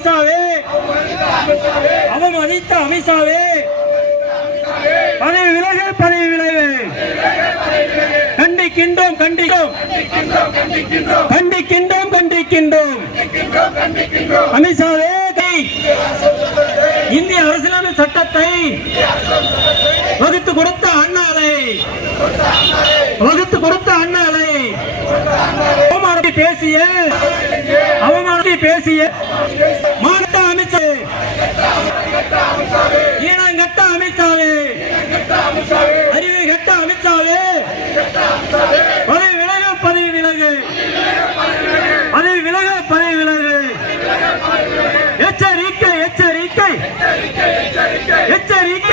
அமித்ஷாவே, அவமதித்த அமித்ஷாவே, பதவி விலகு, பதவி விலகு. கண்டிக்கின்றோம், கண்டிக்கின்றோம், கண்டிக்கின்றோம், கண்டிக்கின்றோம். அமித்ஷாவே, இந்திய அரசியலமைப்பு சட்டத்தை வகுத்து கொடுத்த அண்ணாலை, வகுத்து கொடுத்த அண்ணாலை அவமானத்தை பேசிய, அவமானத்தை பேசிய மாநில அமித்ஷா, ஈனங்கட்ட அமித்ஷாவே, அறிவை கட்ட அமித்ஷாவே, பதவி விலகு, பதவி விலகு, பதவி விலகு, பதவி விலகு. எச்சரிக்கை, எச்சரிக்கை, எச்சரிக்கை.